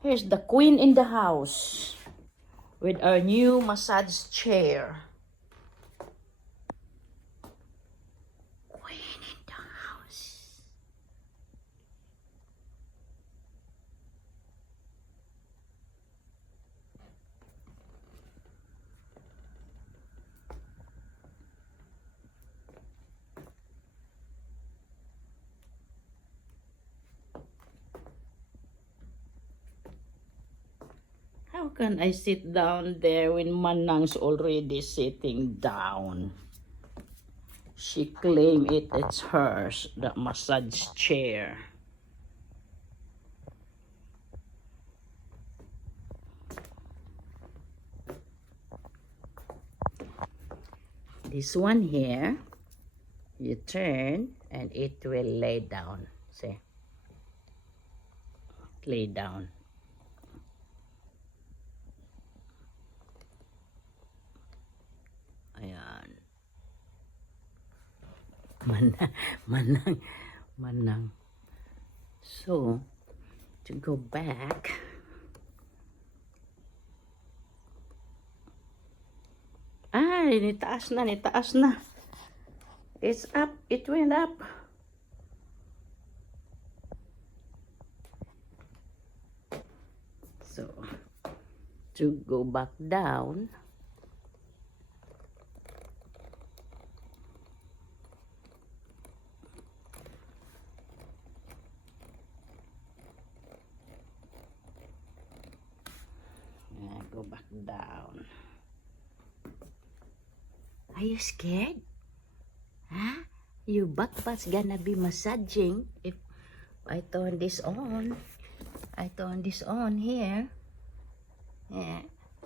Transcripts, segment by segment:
Here's the queen in the house with our new massage chair. Queen in the house. How can I sit down there when Manang's already sitting down? She claimed it's hers, the massage chair. This one here, you turn and it will lay down. See? Lay down. Ayan. Manang. So, to go back, nitaas na. It's up, it went up. So, to go back down, go back down. Are you scared? Huh? Your butt's gonna be massaging if I turn this on. I turn this on here. Yeah.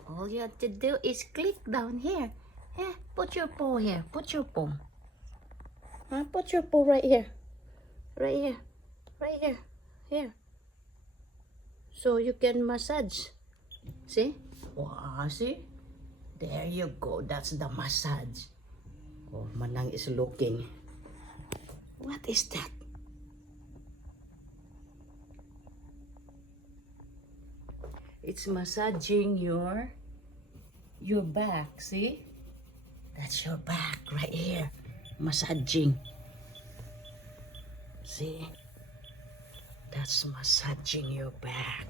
All you have to do is click down here. Yeah. Put your paw here. Put your paw. Huh? Put your paw right here. Right here. Right here. Here. So you can massage. See? Wow, see? There you go. That's the massage. Oh, Manang is looking. What is that? It's massaging your back. See? That's your back right here. Massaging. See? That's massaging your back.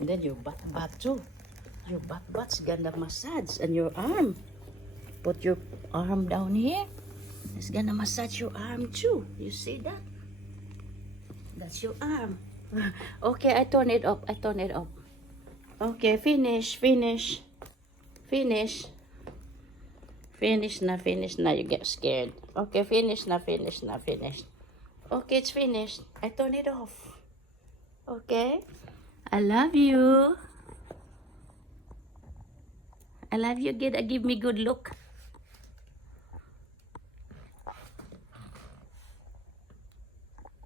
And then your butt too. Your butt's gonna massage, and your arm. Put your arm down here. It's gonna massage your arm too. You see that? That's your arm. Okay, I turn it up. Okay, finish na. You get scared. Okay, finish na. Okay, it's finished. I turn it off. Okay? I love you. Give me good look.